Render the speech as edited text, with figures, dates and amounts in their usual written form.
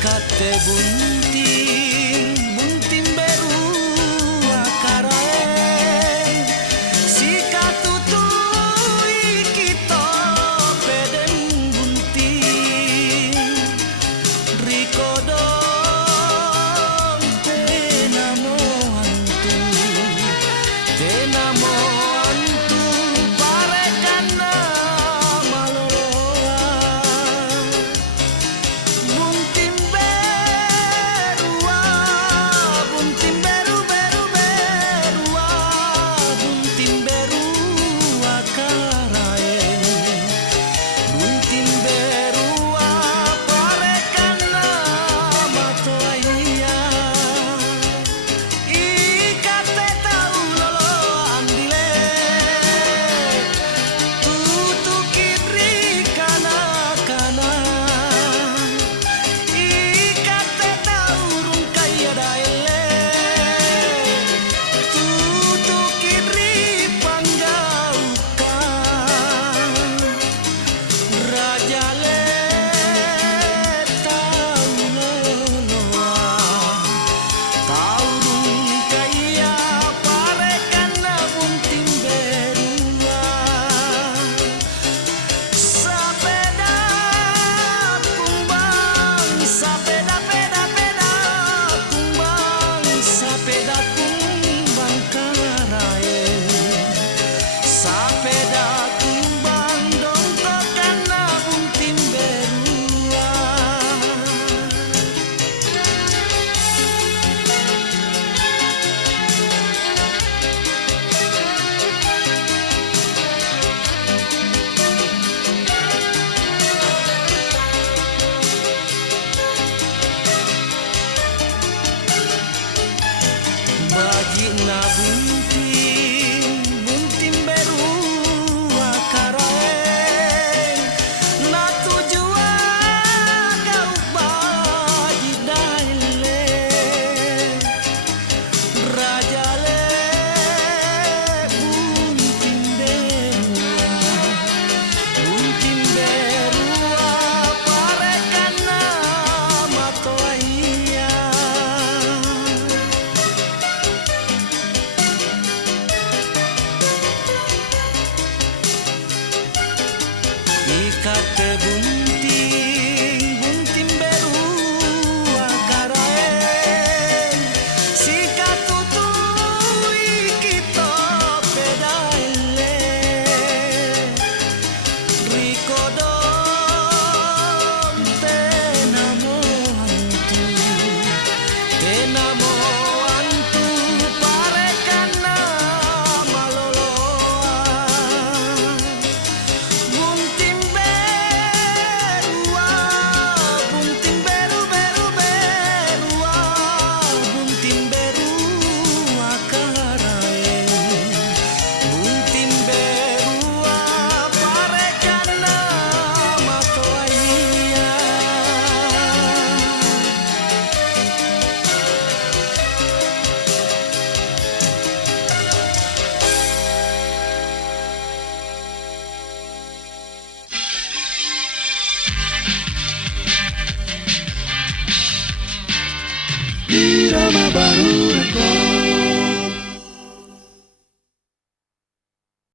Ikate bunting, bunting beru akarae sika tutui kita pedeng bunting rikodong tenamo antu parekana maloloa bunting berua bunting beru beru berua bunting beru akarae bunting berua parekana matoaia ikate tau lolo andile tutu kidri kana kana ikate tau rungkai daele tutu kidri panggaukan raja le tau loloa tau rungkai parekana bunting berua sapeda kumbang sapeda peda peda kumbang sapeda kumbang karae sapeda kumbang dongkokana bunting berua bajina bunting, bunting beru akarae na tujuan kau baji daile raja le bunting berua parekana matoaia ikate bunting, bunting beru akarae sika tutui kita pedaile rikodong tenamo antu parekana maloloa bunting berua bunting beru beru berua bunting beru akarae bunting berua parekana matoaia Irama Baru Record.